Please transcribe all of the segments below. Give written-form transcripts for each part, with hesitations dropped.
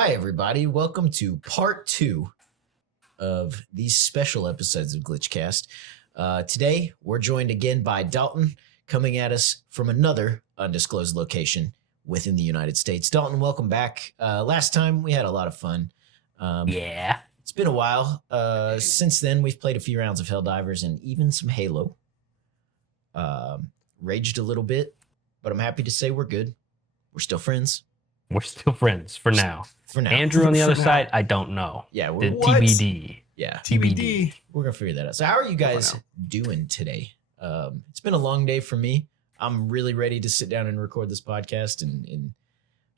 Hi, everybody. Welcome to part 2 of these special episodes of Glitchcast. Today, we're joined again by Dalton, coming at us from another undisclosed location within the United States. Dalton, welcome back. Last time, we had a lot of fun. Yeah. It's been a while. Since then, we've played a few rounds of Helldivers and even some Halo. Raged a little bit, but I'm happy to say we're good. We're still friends. We're still friends for now. For now. Andrew on the other now. side, I don't know. Yeah, The what? TBD. Yeah. TBD. We're gonna figure that out. So how are you guys doing today? It's been a long day for me. I'm really ready to sit down and record this podcast and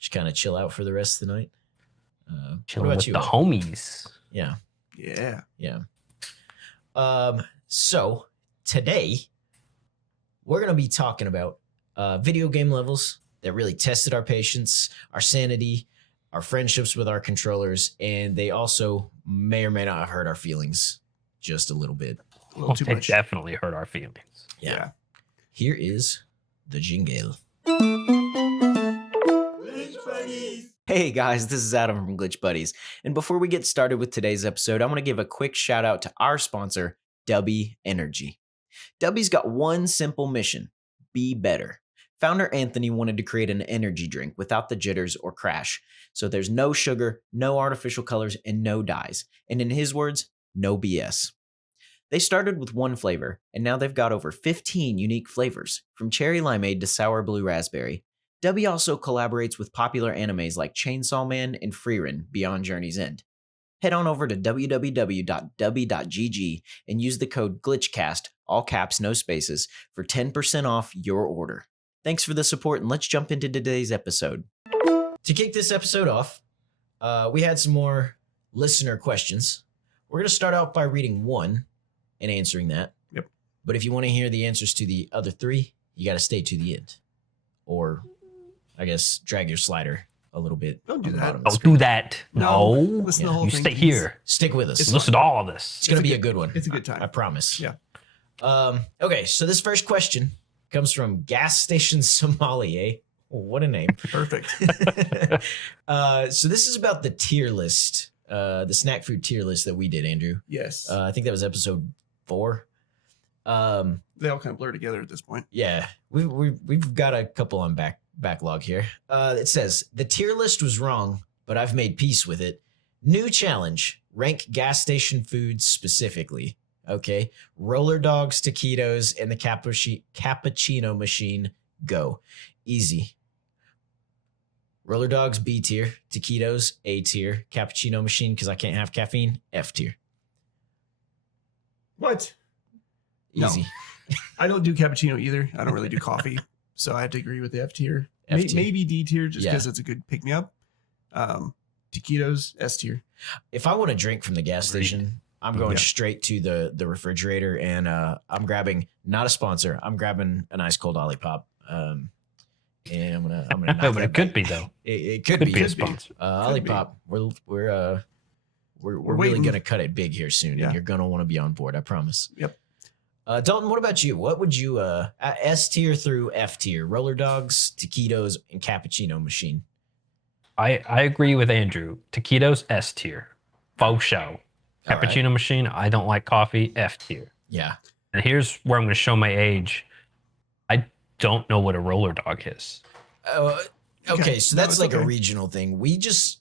just kind of chill out for the rest of the night. Chilling what about with you? the homies. Yeah. Yeah. So today we're gonna be talking about video game levels that really tested our patience, our sanity, our friendships with our controllers, and they also may or may not have hurt our feelings just a little bit. A little too They much. definitely hurt our feelings. Yeah. Here is the jingle. Hey guys, this is Adam from Glitch Buddies. And before we get started with today's episode, I want to give a quick shout out to our sponsor, Dubby Energy. Dubby's got one simple mission: be better. Founder Anthony wanted to create an energy drink without the jitters or crash. So there's no sugar, no artificial colors, and no dyes. And in his words, no BS. They started with one flavor, and now they've got over 15 unique flavors, from cherry limeade to sour blue raspberry. Dubby also collaborates with popular animes like Chainsaw Man and Frieren Beyond Journey's End. Head on over to www.dubby.gg and use the code GLITCHCAST, all caps, no spaces, for 10% off your order. Thanks for the support, and let's jump into today's episode. To kick this episode off, we had some more listener questions. We're going to start out by reading one and answering that. Yep. But if you want to hear the answers to the other three, you got to stay to the end. Or, I guess, drag your slider a little bit. Don't do on the that. bottom of the Don't screen. do that. No. Listen to the whole You thing, stay please. here. Stick with us. Listen to all of this. It's going to be a good- good one. It's a good time. I promise. Yeah. Okay, so this first question comes from Gas Station Somali, eh? Oh, what a name. Perfect. So this is about the tier list, the snack food tier list that we did, Andrew. Yes. I think that was episode 4. They all kind of blur together at this point. Yeah, we've got a couple on backlog here. It says the tier list was wrong, but I've made peace with it. New challenge: rank gas station foods specifically. Okay, roller dogs, taquitos, and the cappuccino machine. Go easy. Roller dogs B tier, taquitos A tier, cappuccino machine because I can't have caffeine F tier. What? No. Easy. I don't do cappuccino either. I don't really do coffee. So I have to agree with the F tier. F tier. Maybe D tier just Yeah. because it's a good pick me up. Taquitos, S tier. If I want a drink from the gas Agreed. station, I'm going Yeah. straight to the refrigerator and I'm grabbing, not a sponsor, I'm grabbing an ice cold Olipop. And I'm gonna knock But that it could back. be, though. It could Could be. be a Could be. sponsor. Olipop, Could we're really waiting. gonna cut it big here soon, Yeah. and you're gonna want to be on board, I promise. Yep. Dalton, what about you? What would you S tier through F tier? Roller dogs, taquitos, and cappuccino machine. I agree with Andrew. Taquitos, S tier. Faux show. All right. Cappuccino machine, I don't like coffee, F tier. Yeah. And here's where I'm going to show my age. I don't know what a roller dog is. Okay, Okay. so No, that's it's like a okay. regional thing. We just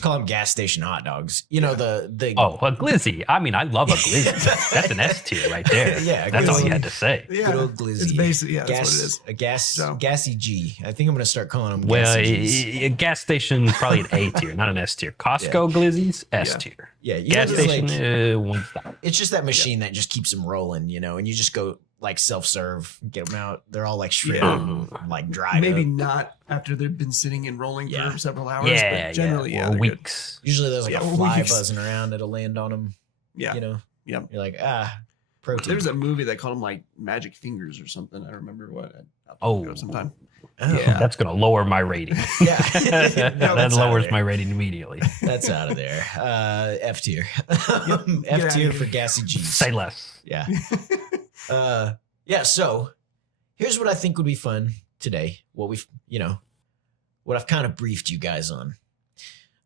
call them gas station hot dogs. You know, the Oh, a glizzy. I mean, I love a glizzy. That's an S tier right there. Yeah, That's all glizzy. you had to say. Yeah. good old glizzy. It's basically, yeah, gas, that's what it is. A gas, So- gassy G. I think I'm gonna start calling them Well, gassy Gs. a gas station, probably an A tier, not an S tier. Costco glizzies, S Yeah. tier. Yeah, you Gas know, it's station, like, one stop. it's just that machine that just keeps them rolling, you know, and you just go like self-serve, get them out. They're all like shredded, Yeah. and, like dried Maybe up. not after they've been sitting and rolling Yeah. for several hours. Yeah, but generally, yeah. or they're good. weeks. Usually there's like Yeah, a fly weeks. buzzing around that'll land on them. Yeah. You know. Yep. You're like protein. There's a movie that called them like Magic Fingers or something. I don't remember what. I'll Oh. look it up sometime. Oh, Yeah. That's going to lower my rating. Yeah. that that's out of lowers there. my rating immediately. That's out of there. F tier. Get F outta tier here. for gassy G's. Say less. Yeah. Yeah. So here's what I think would be fun today. What I've kind of briefed you guys on.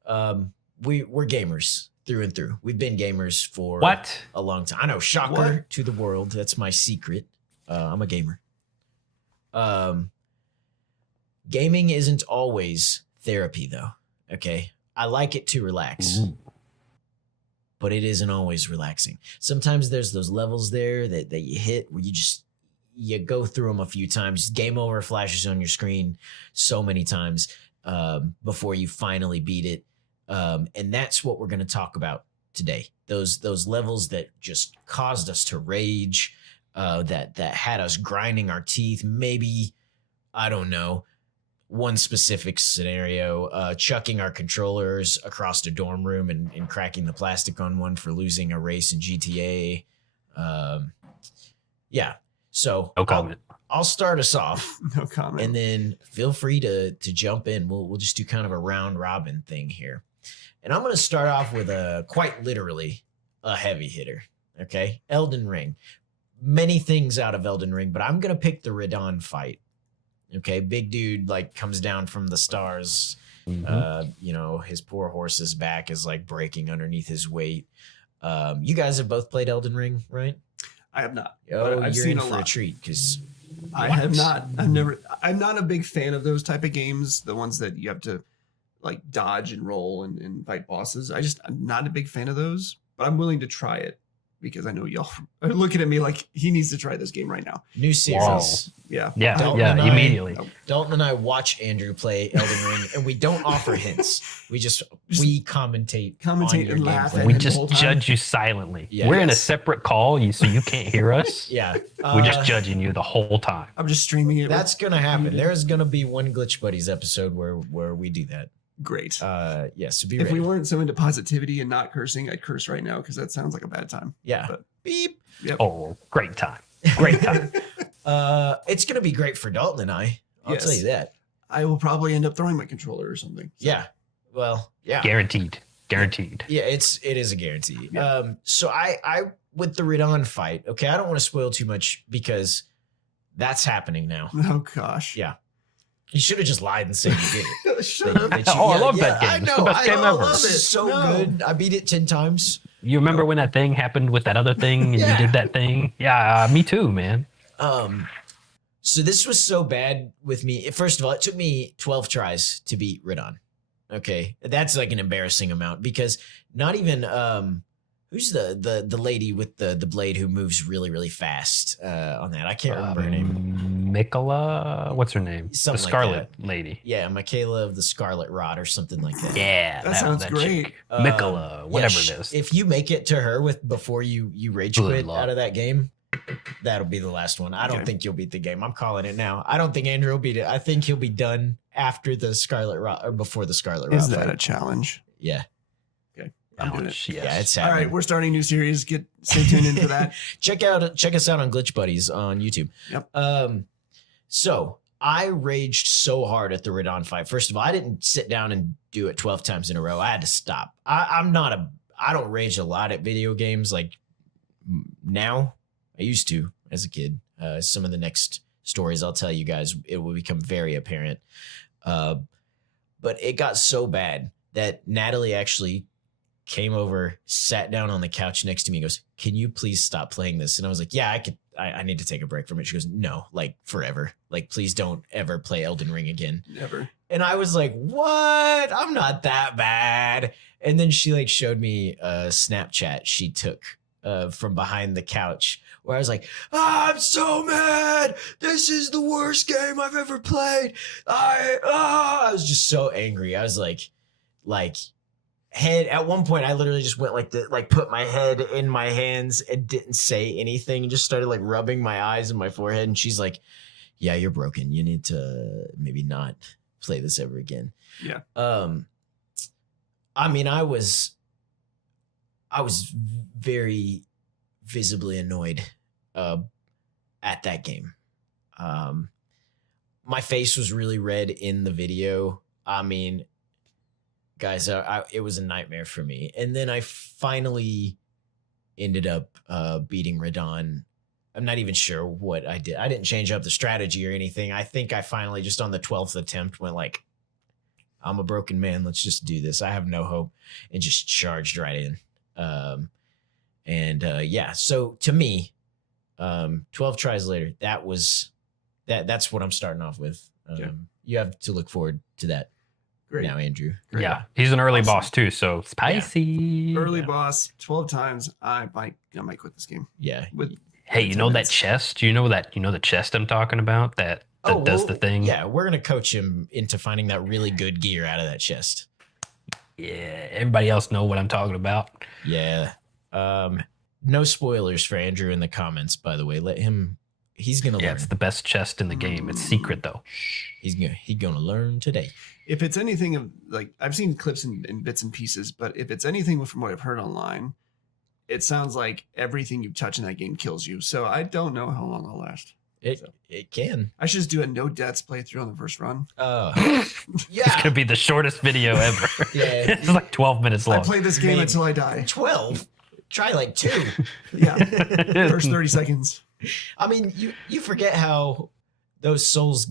We're gamers through and through. We've been gamers for What? a long time. I know, shocker What? to the world. That's my secret. I'm a gamer. Gaming isn't always therapy, though. Okay, I like it to relax, but it isn't always relaxing. Sometimes there's those levels there that you hit where you go through them a few times. Game over flashes on your screen so many times before you finally beat it. And that's what we're going to talk about today. Those levels that just caused us to rage, that had us grinding our teeth. Maybe, I don't know, one specific scenario, chucking our controllers across the dorm room and cracking the plastic on one for losing a race in GTA. Yeah. So No comment. I'll start us off. No comment. And then feel free to jump in. We'll just do kind of a round robin thing here. And I'm going to start off with quite literally a heavy hitter. Okay. Elden Ring. Many things out of Elden Ring, but I'm going to pick the Radon fight. Okay. Big dude like comes down from the stars. His poor horse's back is like breaking underneath his weight. You guys have both played Elden Ring, right? I have not. Oh, I've you're seen in a for a lot. treat because I have not. I'm not a big fan of those type of games. The ones that you have to like dodge and roll and fight bosses. I'm not a big fan of those, but I'm willing to try it because I know y'all are looking at me like he needs to try this game right now. new series. Yeah. Yeah, Dalton and I- immediately. Dalton and I watch Andrew play Elden Ring, and we don't offer hints. We commentate on Commentate your and laugh gameplay. at We him the just whole time. judge you silently. Yeah. We're in a Yes. separate call, so you can't hear us. Yeah, We're just judging you the whole time. I'm just streaming it. That's gonna happen. There is gonna be one Glitch Buddies episode where we do that. Great. Yes, so be If ready. we weren't so into positivity and not cursing, I'd curse right now because that sounds like a bad time. Yeah. but- Beep. Yep. Oh, great time. Great time. It's gonna be great for Dalton and I. I'll Yes. tell you that. I will probably end up throwing my controller or something. So, Yeah. Well, yeah. Guaranteed. Guaranteed. Yeah, it is a guarantee. Yeah. So I with the Radon fight, okay, I don't want to spoil too much because that's happening now. Oh gosh. Yeah. You should have just lied and said you did it. Shut up. Oh, I love that game. I It's know. the best game ever. Love it. So No. good. I beat it 10 times. You remember when that thing happened with that other thing and Yeah. you did that thing? Yeah, me too, man. So this was so bad with me. First of all, it took me 12 tries to beat Radon. Okay. That's like an embarrassing amount because not even who's the lady with the blade who moves really, really fast on that? I can't remember her name. Mikola, what's her name? Something The like Scarlet Lady. Yeah, Michaela of the Scarlet Rod or something like that. Yeah, That sounds that great. chick. Mikola, whatever it is. If you make it to her before you rage Good quit luck. out of that game, that'll be the last one. I don't Okay. think you'll beat the game. I'm calling it now. I don't think Andrew will beat it. I think he'll be done after the Scarlet Rod or before the Scarlet Rod. Is that a fight. challenge? Yeah. I'm doing it. Ouch, yes. Yeah, it's All happening. right, we're starting a new series. Stay tuned in for that. check us out on Glitch Buddies on YouTube. Yep. So I raged so hard at the Radon fight. First of all, I didn't sit down and do it 12 times in a row. I had to stop. I don't rage a lot at video games like now. I used to as a kid. Some of the next stories I'll tell you guys, it will become very apparent. But it got so bad that Natalie actually came over, sat down on the couch next to me, and goes, "Can you please stop playing this?" And I was like, "Yeah, I could. I need to take a break from it." She goes, "No, like forever. Like, please don't ever play Elden Ring again." Never. And I was like, "What? I'm not that bad." And then she like showed me a Snapchat she took from behind the couch where I was like, "I'm so mad. This is the worst game I've ever played." I was just so angry. I was like head at one point I literally just went like put my head in my hands and didn't say anything and just started like rubbing my eyes and my forehead. And she's like, "Yeah, you're broken. You need to maybe not play this ever again." Yeah. I mean, I was very visibly annoyed at that game. My face was really red in the video. I mean, guys, it was a nightmare for me. And then I finally ended up beating Radon. I'm not even sure what I did. I didn't change up the strategy or anything. I think I finally just on the 12th attempt went like, I'm a broken man. Let's just do this. I have no hope, and just charged right in. Yeah. So to me, 12 tries later, that's what I'm starting off with. You have to look forward to that. Great. Now, Andrew. Great. Yeah, he's an early Awesome. boss too, so spicy. Early Yeah. boss, 12 times. I might quit this game. Yeah. With Hey, you 10 know that minutes. chest? Do you know the chest I'm talking about? That does the thing. Yeah, we're gonna coach him into finding that really good gear out of that chest. Yeah. Everybody else know what I'm talking about. Yeah. No spoilers for Andrew in the comments, by the way. He's gonna Yeah, learn. it's the best chest in the game. It's secret though. He's gonna learn today. If it's anything of like, I've seen clips and bits and pieces, but if it's anything from what I've heard online, it sounds like everything you touch in that game kills you. So I don't know how long I'll last. It can. I should just do a no deaths playthrough on the first run. It's Yeah. gonna be the shortest video ever. Yeah. It's like 12 minutes long. I play this game Maybe. until I die. 12. Try like 2. Yeah, first 30 seconds. I mean, you forget how those Souls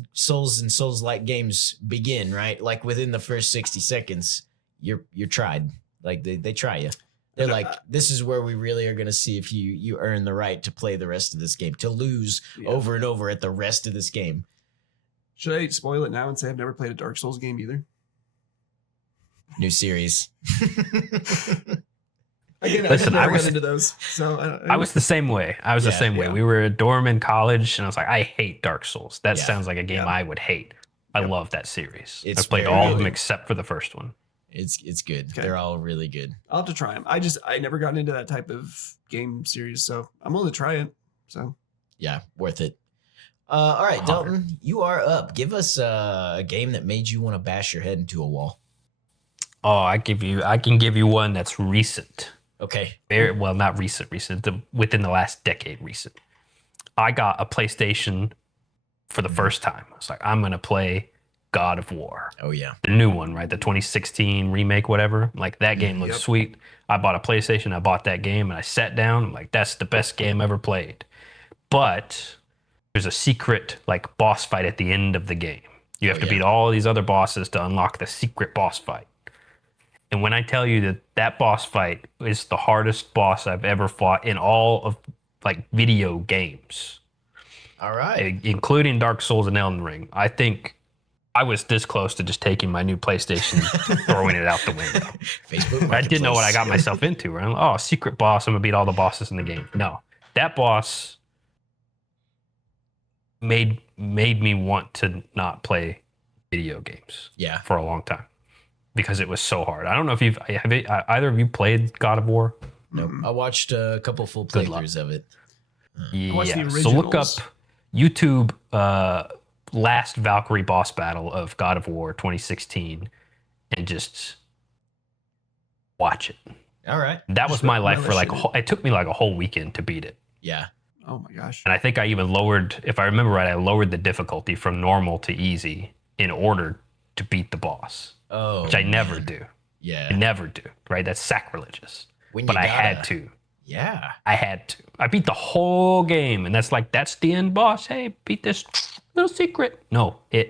and Souls-like games begin, right? Like within the first 60 seconds, you're tried. Like they try you. They're like, this is where we really are gonna see if you earn the right to play the rest of this game, to lose over and over at the rest of this game. Should I spoil it now and say I've never played a Dark Souls game either? New series. Again, Listen, I I never was- got into those. So I was the same way. I was the Yeah, same way. yeah. We were a dorm in college, and I was like, I hate Dark Souls. That Yeah. sounds like a game Yeah. I would hate. I Yep. love that series. It's I've played very all of them good. except for the first one. It's good. Okay. They're all really good. I'll have to try them. I never got into that type of game series, so I'm willing to try it. So Yeah, worth it. All right, Dalton, you are up. Give us a game that made you want to bash your head into a wall. Oh, I can give you one that's recent. Okay. Very well, not recent. Within the last decade, recent. I got a PlayStation for the first time. I was like, I'm gonna play God of War, Oh yeah. the new one, right? The 2016 remake, whatever. Like that game looks Yep. sweet. I bought a PlayStation. I bought that game, and I sat down. I'm like, that's the best game ever played. But there's a secret like boss fight at the end of the game. You have Oh, to yeah. beat all these other bosses to unlock the secret boss fight. And when I tell you that boss fight is the hardest boss I've ever fought in all of like video games, All right. including Dark Souls and Elden Ring, I think I was this close to just taking my new PlayStation, throwing it out the window. Facebook. I didn't know what I got Marketplace. myself into. Right? I'm like, oh, secret boss. I'm gonna beat all the bosses in the game. No, that boss made me want to not play video games Yeah. for a long time because it was so hard. I don't know if either of you played God of War. Nope. I watched a couple full Good luck. playthroughs of it. watched the Yeah. So look up originals. YouTube last Valkyrie boss battle of God of War 2016 and just watch it. All right. That was my life for like relish it took me like a whole weekend to beat it. Yeah. Oh my gosh. And I think I even lowered, if I remember right, I lowered the difficulty from normal to easy in order to beat the boss, Oh. which I never man. do. Yeah. I never do, right? That's sacrilegious. When But you I had gotta- to. Yeah. I had to. I beat the whole game, and that's the end boss. Hey, beat this little secret. No, Yeah.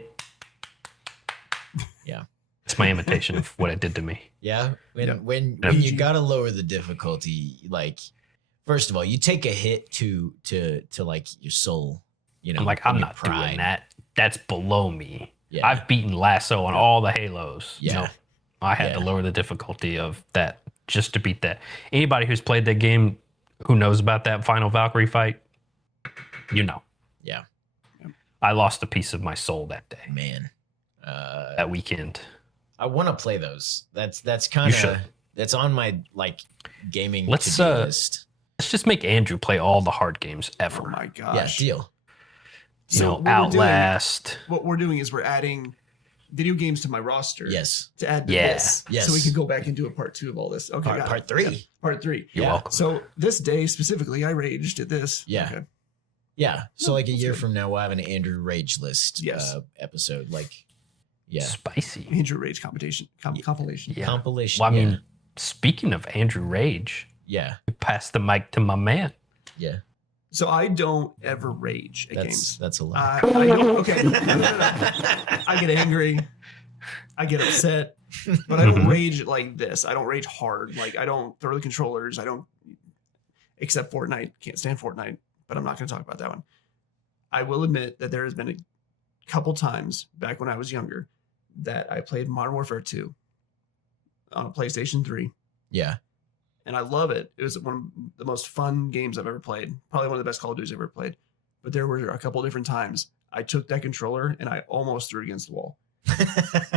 it's my imitation of what it did to me. Yeah. When Yep. when Yep. you gotta lower the difficulty, like first of all, you take a hit to like your soul. You know, I'm like, and I'm your not doing that. That's below me. Yeah. I've beaten Lasso on all the Halos. Yeah. No, I had to Yeah. lower the difficulty of that just to beat that. Anybody who's played that game who knows about that final Valkyrie fight, you know. Yeah. I lost a piece of my soul that day, Man. that weekend. I want to play those. That's You kind should. of that's on my like gaming Let's, to-do list. Let's just make Andrew play all the hard games ever. Oh my Yeah, gosh. deal. You So know, what we're doing- Outlast. What we're doing is we're adding video games to my roster. Yes. To add to Yeah. this. Yes. So we can go back and do a part 2 of all this. Okay. got it. Part 3. Yeah, part 3. You're Yeah. welcome. So this day specifically, I raged at this. Yeah. Okay. Yeah. So Oh, like a that's year good. from now, we'll have an Andrew Rage list Yes. episode. Like, yeah, Spicy. Andrew Rage compilation. Compilation. Yeah. compilation. Well, I yeah. mean, speaking of Andrew Rage, yeah, pass the mic to my man. yeah. So I don't ever rage at games. That's a lot. I don't, okay. No. I get angry. I get upset, but I don't rage like this. I don't rage hard. Like I don't throw the controllers. I don't, except Fortnite. Can't stand Fortnite, but I'm not going to talk about that one. I will admit that there has been a couple times back when I was younger that I played Modern Warfare 2 on a PlayStation 3. Yeah. And I love it. It was one of the most fun games I've ever played. Probably one of the best Call of Duties I've ever played. But there were a couple different times I took that controller and I almost threw it against the wall.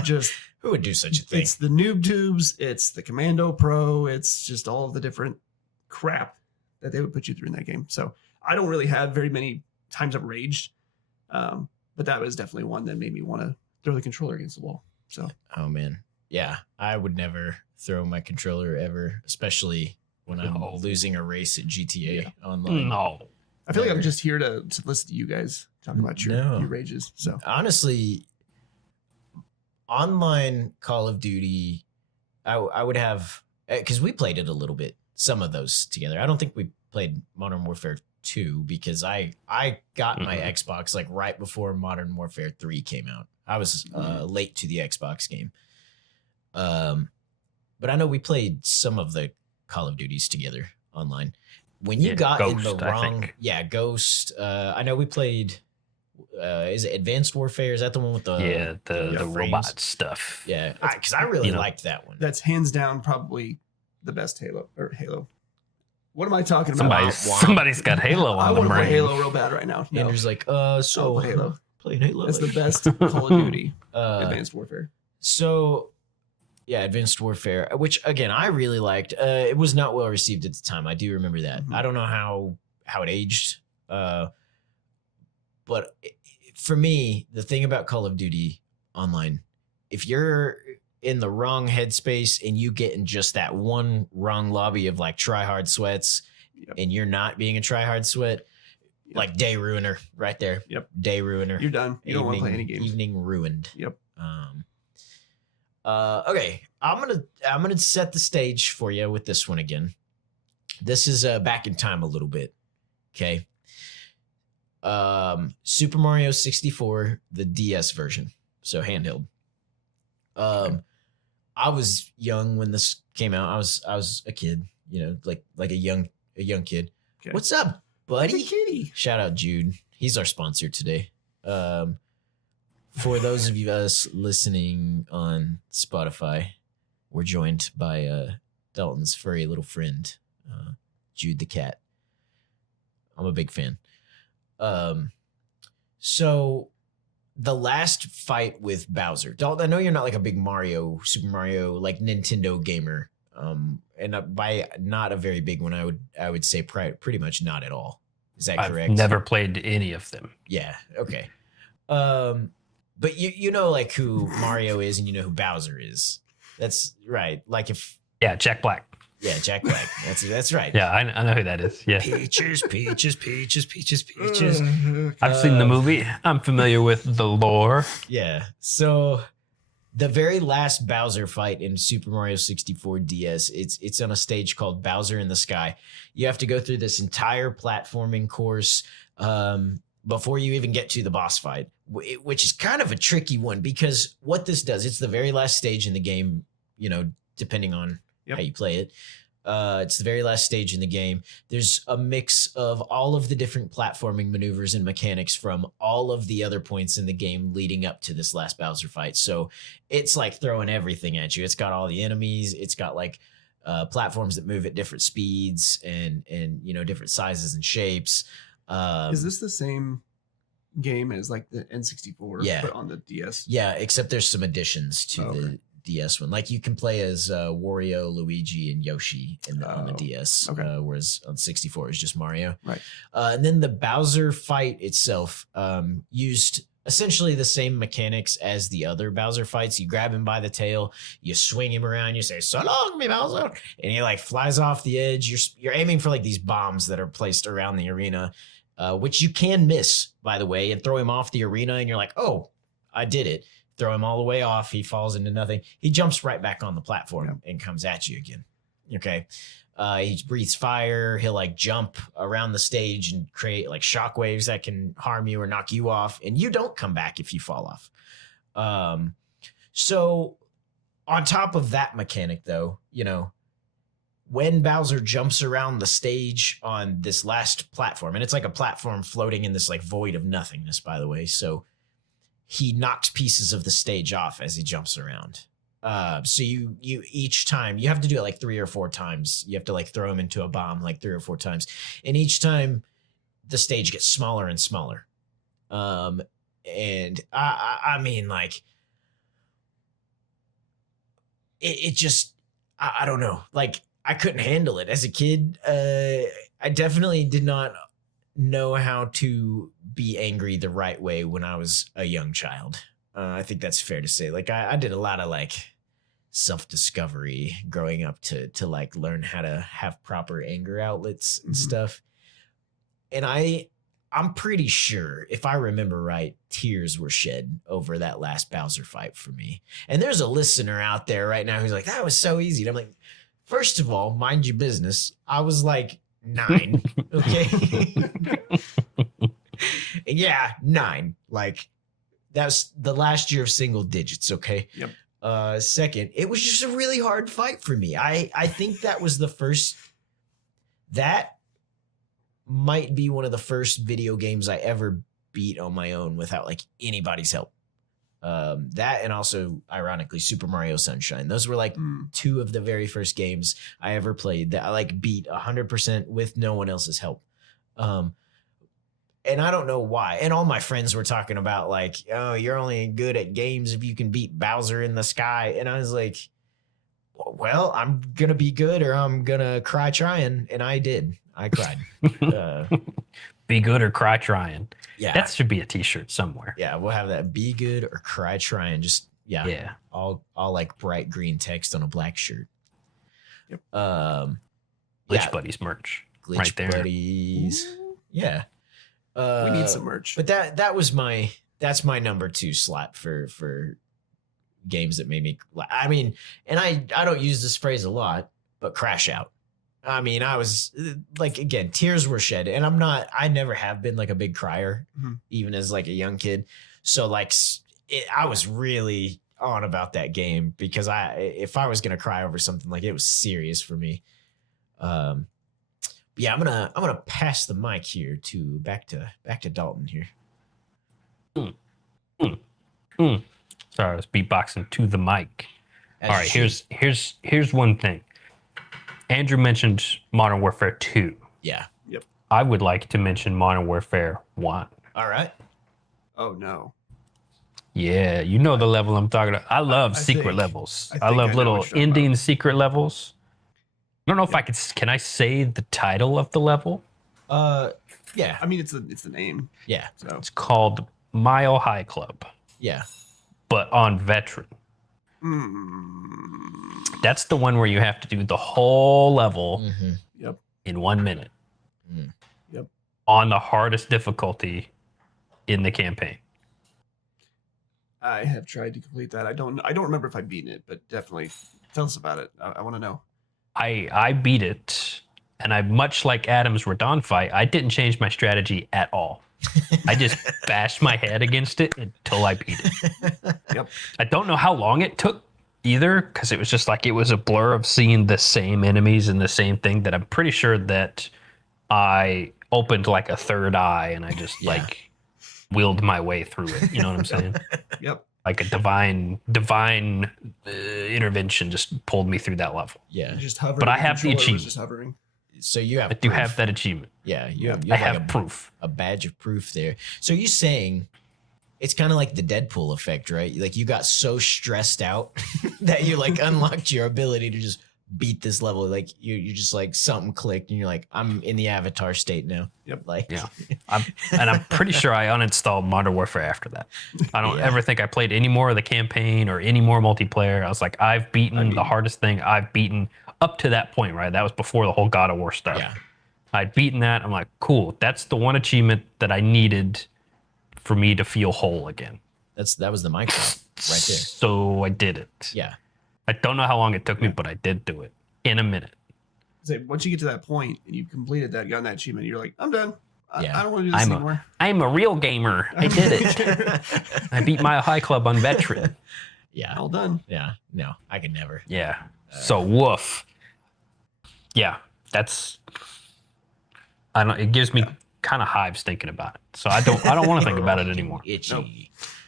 Just who would do such a thing? It's the noob tubes. It's the Commando Pro. It's just all of the different crap that they would put you through in that game. So I don't really have very many times I've raged. But that was definitely one that made me want to throw the controller against the wall. So, oh man. Yeah. I would never throw my controller ever, especially when I'm losing a race at GTA online. No. I feel like I'm just here to listen to you guys talk about your rages. So honestly, online Call of Duty, I would have, because we played it a little bit, some of those together. I don't think we played Modern Warfare 2 because I got my Xbox like right before Modern Warfare 3 came out. I was late to the Xbox game. But I know we played some of the Call of Duties together online. When you got Ghost, in the wrong, Ghost. I know we played. Is it Advanced Warfare? Is that the one with the the frames? robot stuff? Yeah, because I really liked that one. That's hands down probably the best Halo. What am I talking about? Somebody's got Halo on I the want to play brain. Halo real bad right now. No. Andrew's like, so Halo. Playing Halo. It's the best Call of Duty. Advanced Warfare. So. Yeah, Advanced Warfare, which again I really liked. It was not well received at the time. I do remember that. I don't know how it aged, but for me, the thing about Call of Duty Online, if you're in the wrong headspace and you get in just that one wrong lobby of like try hard sweats, and you're not being a try hard sweat, like day ruiner right there. Yep, day ruiner. You're done. You don't want to play any games. Evening ruined. Yep. Okay, I'm gonna set the stage for you with this one again. This is back in time a little bit. Okay. Super Mario 64, the DS version, so handheld. I was young when this came out. I was a kid, like a young kid. Okay. What's up, buddy? Kitty. Shout out Jude. He's our sponsor today. For those of you us listening on Spotify, we're joined by Dalton's furry little friend, Jude the cat. I'm a big fan. So the last fight with Bowser, Dalton, I know you're not like a big Super Mario, like Nintendo gamer. And by not a very big one, I would say pretty much not at all. Is that correct? I've never played any of them. Yeah. Okay. But you know like who Mario is and you know who Bowser is. That's right. Like if Jack Black. Yeah, Jack Black. That's right. Yeah, I know who that is. Yeah. Peaches. I've seen the movie. I'm familiar with the lore. Yeah. So the very last Bowser fight in Super Mario 64 DS, it's on a stage called Bowser in the Sky. You have to go through this entire platforming course before you even get to the boss fight, which is kind of a tricky one because what this does, it's the very last stage in the game, depending on how you play it. It's the very last stage in the game. There's a mix of all of the different platforming maneuvers and mechanics from all of the other points in the game leading up to this last Bowser fight. So it's like throwing everything at you. It's got all the enemies. It's got like platforms that move at different speeds and different sizes and shapes. Is this the same game as like the N64 but on the DS? Yeah, except there's some additions to the DS one. Like you can play as Wario, Luigi, and Yoshi on the DS, whereas on 64 it's just Mario. Right. And then the Bowser fight itself used essentially the same mechanics as the other Bowser fights. You grab him by the tail, you swing him around, you say, "So long, me Bowser," and he like flies off the edge. You're aiming for like these bombs that are placed around the arena. Which you can miss, by the way, and throw him off the arena, and you're like, "Oh, I did it." Throw him all the way off. He falls into nothing. He jumps right back on the platform and comes at you again. Okay. He breathes fire. He'll like jump around the stage and create like shockwaves that can harm you or knock you off, and you don't come back if you fall off. So on top of that mechanic, though, when Bowser jumps around the stage on this last platform, and it's like a platform floating in this like void of nothingness, by the way. So he knocks pieces of the stage off as he jumps around. So you each time you have to do it like 3 or 4 times. You have to like throw him into a bomb like 3 or 4 times. And each time the stage gets smaller and smaller. And I mean, like, it just, I don't know. Like, I couldn't handle it as a kid. I definitely did not know how to be angry the right way when I was a young child. I think that's fair to say. Like, I did a lot of like self-discovery growing up to like learn how to have proper anger outlets and stuff. And I'm pretty sure, if I remember right, tears were shed over that last Bowser fight for me. And there's a listener out there right now who's like, that was so easy. And I'm like, first of all, mind your business. I was like 9, okay? Yeah, 9. Like, that's the last year of single digits, okay? Yep. Second, it was just a really hard fight for me. I think that was the first... That might be one of the first video games I ever beat on my own without like anybody's help. That and also, ironically, Super Mario Sunshine. Those were like 2 of the very first games I ever played that I like beat 100% with no one else's help. And I don't know why. And all my friends were talking about like, oh, you're only good at games if you can beat Bowser in the sky. And I was like, well, I'm going to be good or I'm going to cry trying. And I did. I cried. Be good or cry trying. Yeah. That should be a t-shirt somewhere. Yeah, we'll have that. Be good or cry trying. Just, Yeah. All like bright green text on a black shirt. Yep. Glitch Buddies merch. Glitch right there. Buddies. Ooh. Yeah. We need some merch. But that's my number 2 slot for games that made me, I mean, and I don't use this phrase a lot, but Crash Out. I mean, I was like, again, tears were shed, and I never have been like a big crier, even as like a young kid. So like, I was really on about that game because if I was going to cry over something, like it was serious for me. Yeah, I'm gonna pass the mic here to back to Dalton here. Sorry, I was beatboxing to the mic. All right, here's one thing. Andrew mentioned Modern Warfare 2. Yeah. Yep. I would like to mention Modern Warfare 1. All right. Oh no. Yeah, you know the level I'm talking about. I love I secret think- levels. I I think love I know little what you're talking ending secret levels. I don't know if can I say the title of the level? Yeah. I mean, it's the name. Yeah. So It's called Mile High Club, Yeah. but on Veteran. That's the one where you have to do the whole level Mm-hmm. Yep. in 1 minute. Mm. Yep. On the hardest difficulty in the campaign. I have tried to complete that. I don't remember if I've beaten it, but definitely tell us about it. I want to know. I beat it, and I much like Adam's Radon fight, I didn't change my strategy at all. I just bashed my head against it until I beat it. Yep. I don't know how long it took either, because it was just like it was a blur of seeing the same enemies and the same thing, that I'm pretty sure that I opened like a third eye and I just like willed my way through it. You know what I'm saying? Yep. Like a divine intervention just pulled me through that level. Yeah. You just hovered. But I the have the controller was achievement. Just hovering. So you have I do proof. have that achievement. Yeah. You have, I like have proof. a badge of proof there. So you saying it's kind of like the Deadpool effect, right? Like you got so stressed out that you like unlocked your ability to just beat this level. Like you just like something clicked and you're like, I'm in the avatar state now. Yep. Like Yeah. I'm pretty sure I uninstalled Modern Warfare after that. I don't Yeah. ever think I played any more of the campaign or any more multiplayer. I was like, I've beaten the hardest thing I've beaten up to that point, right? That was before the whole God of War stuff. Yeah. I'd beaten that. I'm like, cool. That's the one achievement that I needed for me to feel whole again. that was the micro right there. So I did it. Yeah. I don't know how long it took me, but I did do it in a minute. Say, once you get to that point and you completed that, gotten that achievement, you're like, I'm done. Yeah. I don't want to do this anymore. I'm a real gamer. I did it. I beat Mile High Club on Veteran. Yeah. All done. Yeah. No, I could never. Yeah. So woof. Yeah, that's. I don't. It gives me kind of hives thinking about it. So I don't want to think about it anymore. Itchy. Nope.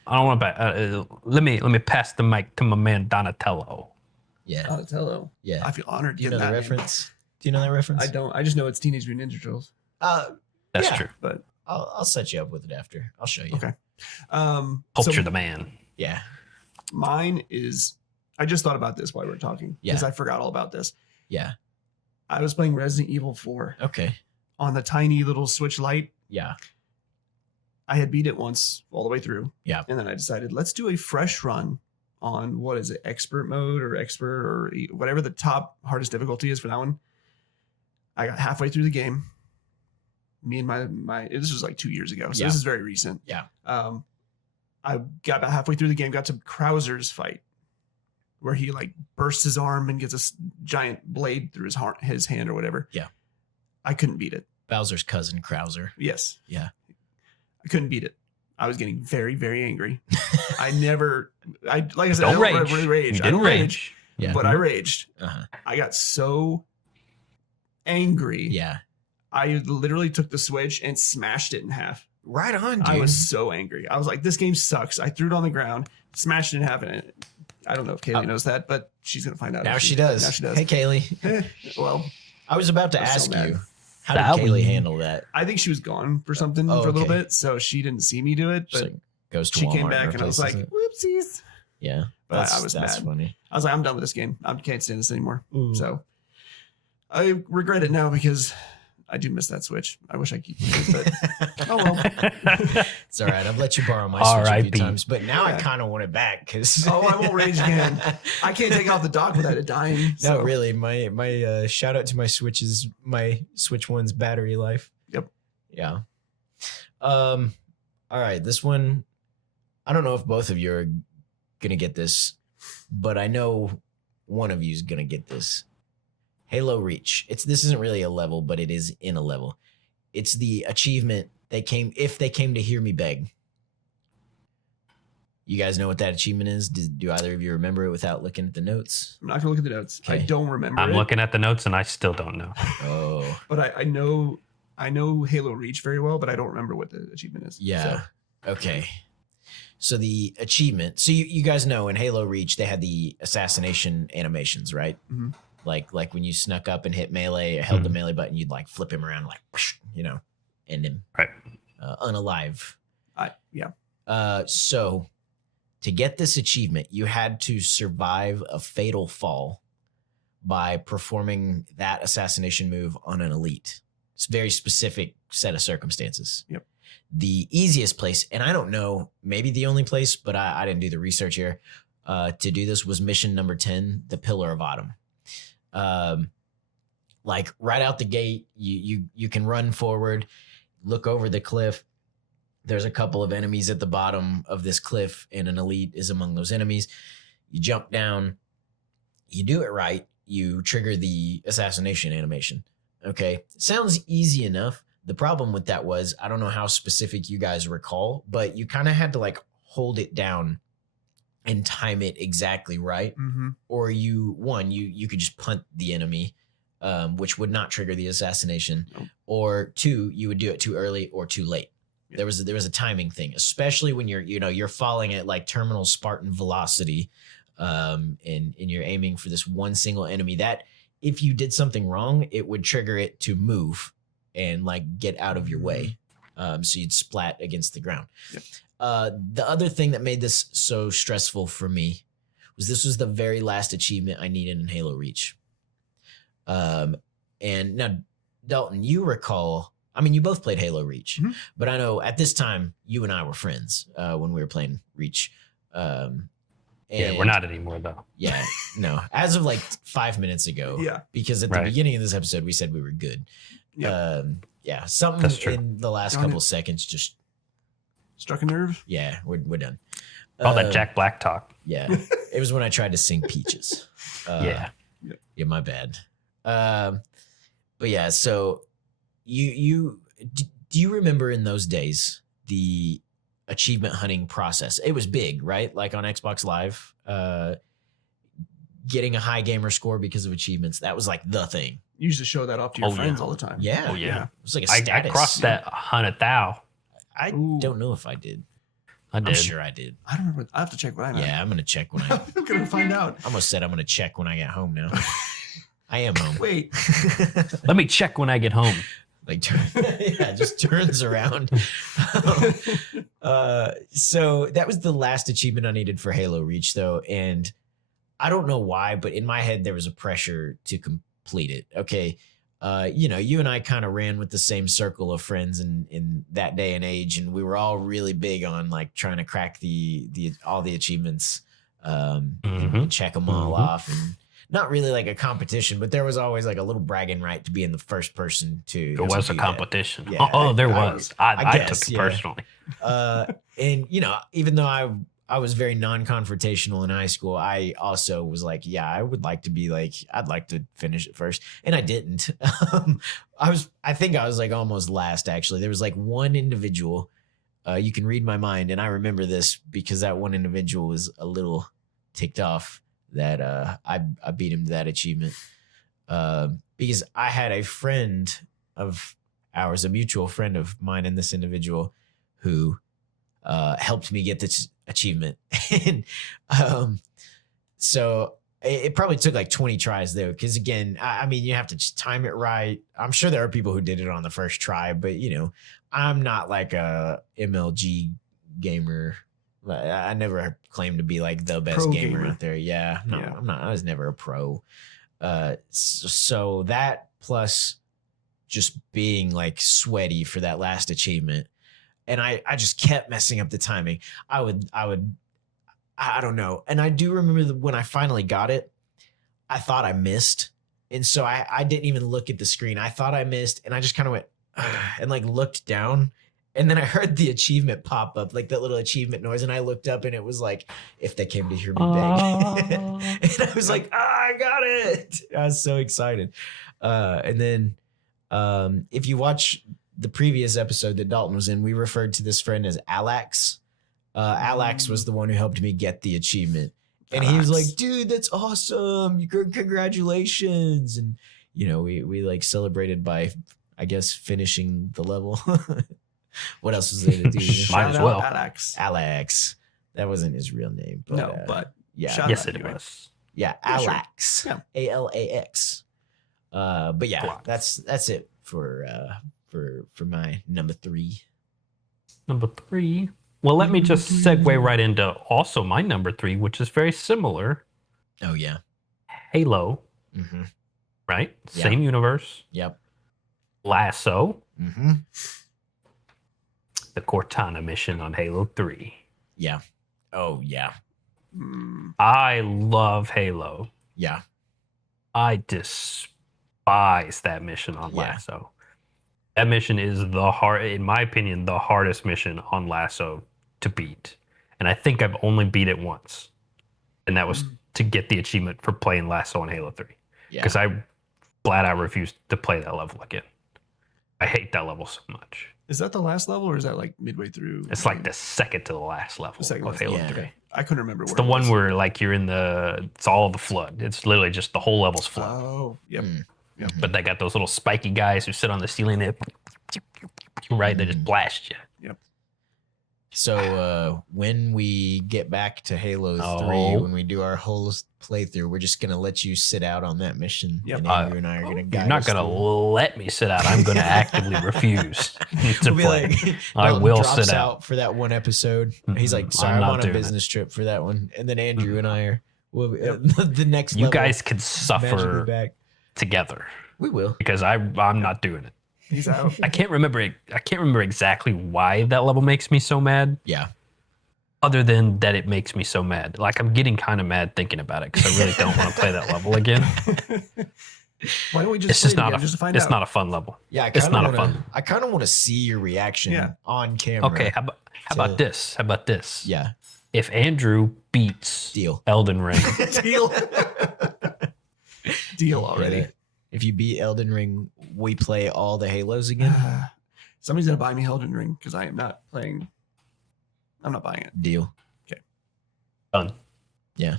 I don't want to. Let me pass the mic to my man Donatello. Yeah. Donatello. Yeah. I feel honored. Do you to know get the that name. reference? Do you know that reference? I don't. I just know it's Teenage Mutant Ninja Turtles. That's Yeah. true. But I'll set you up with it after. I'll show you. okay. Culture So the man. Yeah. mine is. I just thought about this while we were talking because Yeah. I forgot all about this. Yeah. I was playing Resident Evil 4 Okay. on the tiny little Switch Lite. Yeah. I had beat it once all the way through. Yeah. And then I decided, let's do a fresh run on what is it, expert mode or expert or whatever the top hardest difficulty is for that one. I got halfway through the game. Me and my this was like 2 years ago. So Yeah. this is very recent. Yeah. I got about halfway through the game, got to Krauser's fight where he like bursts his arm and gets a giant blade through his hand or whatever. Yeah. I couldn't beat it. Bowser's cousin, Krauser. Yes. Yeah. I couldn't beat it. I was getting very, very angry. like I said, Don't I rage. don't really rage. You I didn't don't rage. Yeah. but I raged. Uh-huh. I got so angry. Yeah. I literally took the Switch and smashed it in half. Right on, dude. I was so angry. I was like, this game sucks. I threw it on the ground, smashed it in half, and I don't know if Kaylee knows that, but she's gonna find out. Now if she does. Now she does. Hey, Kaylee. Well, I was about to I'm so ask mad. you, how That did Kaylee we- handle that? I think she was gone for something Oh, for a little okay. bit, so she didn't see me do it. Just But like goes to she Walmart came back and I was like, replaces it? "Whoopsies!" Yeah. But I was that's mad. funny. I was like, "I'm done with this game. I can't stand this anymore." Ooh. So I regret it now because I do miss that Switch. I wish I could keep it, but oh well. It's all right. I've let you borrow my Switch a few R.I.P. times, but now I Yeah. kind of want it back because. Oh, I won't rage again. I can't take off the dock without it dying. No, So. really. My shout out to my Switch One's battery life. Yep. Yeah. All right. This one, I don't know if both of you are gonna get this, but I know one of you is gonna get this. Halo Reach. This isn't really a level, but it is in a level. It's the achievement if they came to hear me beg. You guys know what that achievement is? Do either of you remember it without looking at the notes? I'm not gonna look at the notes. I Okay. don't remember. I'm it, looking at the notes and I still don't know. Oh, but I know Halo Reach very well, but I don't remember what the achievement is. yeah. So, Okay. So the achievement. So you guys know in Halo Reach they had the assassination animations, right? Mhm. Like when you snuck up and hit melee or held the Mhm. melee button, you'd like flip him around, like whoosh, end him Right. Unalive. yeah. So to get this achievement, you had to survive a fatal fall by performing that assassination move on an elite. It's a very specific set of circumstances. Yep. The easiest place, and I don't know, maybe the only place, but I didn't do the research here, to do this was mission number 10, the Pillar of Autumn. Like right out the gate, you can run forward, look over the cliff. There's a couple of enemies at the bottom of this cliff, and an elite is among those enemies. You jump down, you do it right, you trigger the assassination animation. Okay, sounds easy enough. The problem with that was, I don't know how specific you guys recall, but you kind of had to like hold it down and time it exactly right. Mm-hmm. Or you could just punt the enemy, which would not trigger the assassination. Nope. Or two, you would do it too early or too late. Yeah. There was a timing thing, especially when you're falling at like terminal Spartan velocity, and you're aiming for this one single enemy that if you did something wrong, it would trigger it to move and like get out of your way. So you'd splat against the ground. Yep. The other thing that made this so stressful for me was this was the very last achievement I needed in Halo Reach. And now, Dalton, you recall, I mean, you both played Halo Reach, Mhm. but I know at this time you and I were friends when we were playing Reach. Yeah, we're not anymore though. Yeah, no. As of like 5 minutes ago. Yeah. Because at the Right. beginning of this episode, we said we were good. Yeah. Yeah. Something That's true. in the last Darn couple it. seconds just, Struck a nerve. yeah, we're done. All Uh, that Jack Black talk. Yeah. It was when I tried to sing Peaches. Yeah. Yeah, my bad. But yeah, so do you remember in those days the achievement hunting process? It was big, right? Like on Xbox Live. getting a high gamer score because of achievements. That was like the thing. You used to show that off to your Oh, friends yeah. all the time. Yeah. Oh, yeah. It was like a I status. crossed that 100,000. I Ooh. don't know if I did. I did. I'm sure I did. I don't remember. I have to check what I'm at. Yeah, I'm gonna check when I I'm gonna find out. I almost said I'm gonna check when I get home now. I am home. Wait. Let me check when I get home. Like yeah, just turns around. So that was the last achievement I needed for Halo Reach, though, and I don't know why, but in my head there was a pressure to complete it. Okay, you and I kind of ran with the same circle of friends in that day and age, and we were all really big on like trying to crack the all the achievements, and check them all off, and not really like a competition, but there was always like a little bragging right to be in the first person to. There was do a that. competition. Yeah, There was. I guess, took it yeah. personally. And even though I was very non-confrontational in high school, I also was like, yeah, I would like to be like, I'd like to finish it first, and I didn't. I think I was like almost last. Actually, there was like one individual. You can read my mind, and I remember this because that one individual was a little ticked off that I beat him to that achievement, because I had a friend of ours, a mutual friend of mine, and this individual who helped me get this achievement. And so it probably took like 20 tries though, because again, I mean, you have to just time it right. I'm sure there are people who did it on the first try, but I'm not like a MLG gamer. I never claimed to be like the best Pro gamer gamer. out there. Yeah, no, Yeah. I'm not. I was never a pro. So that plus just being like sweaty for that last achievement, and I just kept messing up the timing. I don't know. And I do remember that when I finally got it, I thought I missed, and so I didn't even look at the screen. I thought I missed, and I just kind of went and like looked down. And then I heard the achievement pop up, like that little achievement noise. And I looked up and it was like, if they came to hear me beg. And I was like, I got it. I was so excited. And then if you watch the previous episode that Dalton was in, we referred to this friend as Alex. Alex was the one who helped me get the achievement. And he was like, dude, that's awesome. Congratulations. And, we like celebrated by, I guess, finishing the level. What else was there to do? Might Shout as out well. Alex. That wasn't his real name. But, but yeah. shout Yes, out it anyway. was. Yeah, Yeah, sure. Alex. Yeah. ALAX. But yeah, Blocks. that's it for my number 3. Number 3. Well, let me just segue right into also my number 3, which is very similar. Oh yeah. Halo, Mm-hmm. right? Yeah. Same universe. Yep. Lasso, Mm-hmm. the Cortana mission on Halo 3. Yeah. Oh yeah. Mm, I love Halo. Yeah. I despise that mission on Yeah. Lasso. That mission is in my opinion, the hardest mission on Lasso to beat. And I think I've only beat it once. And that was to get the achievement for playing Lasso on Halo 3. Yeah. Because I flat out refused to play that level again. I hate that level so much. is that the last level or is that like midway through? It's like the second to the last level The second of level, Halo yeah. 3. Okay. I couldn't remember It's where the it one was. where like you're it's all the flood. It's literally just the whole level's flood. Oh, yep. Mm. Yep. But they got those little spiky guys who sit on the ceiling there, right? They just blast you. So when we get back to Halo 3, Oh. when we do our whole playthrough, we're just gonna let you sit out on that mission. Yep. And Andrew and I are gonna guide You're not us gonna through. let me sit out. I'm gonna actively refuse to We'll be play. like, I Dalton will drops sit out. for that one episode. He's like, Mm-mm, sorry, I'm I'm not on a doing it. business trip for that one. And then Andrew and I are Yep. the next You level, guys can magically suffer back. together We will. because I'm not doing it. He's out. I can't remember exactly why that level makes me so mad. Yeah. Other than that, it makes me so mad. Like I'm getting kind of mad thinking about it because I really don't want to play that level again. Why don't we just It's just play it not again just to find it's out? not a fun level. Yeah. It's not a fun. I kind of want to see your reaction Yeah. on camera. Okay, how about this? How about this? Yeah. If Andrew beats Deal. Elden Ring, Deal. Deal already. If you beat Elden Ring, we play all the Halos again. Somebody's gonna buy me Elden Ring because I am not playing. I'm not buying it. Deal. done. Yeah.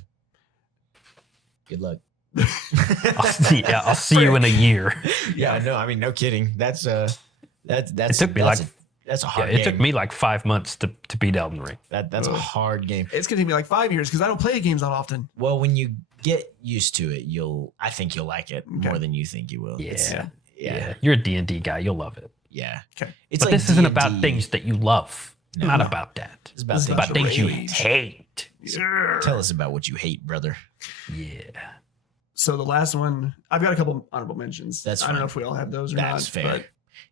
Good luck. I'll see you in a year. Yeah, no, I mean, no kidding. That's It took me that's a hard it game. took me like 5 months to beat Elden Ring. That's a hard game. It's gonna take me like 5 years because I don't play games that often. Well, when you get used to it, I think you'll like it Okay. more than you think you will. Yeah. You're a D&D guy. You'll love it. Yeah. Okay. It's But like this isn't D&D. about things that you love. No. Not about that. It's about It's things. About things you rage. hate. Tell us about what you hate, brother. Yeah. So the last one, I've got a couple honorable mentions. That's I don't know fine. if we all have those or That's not. fair.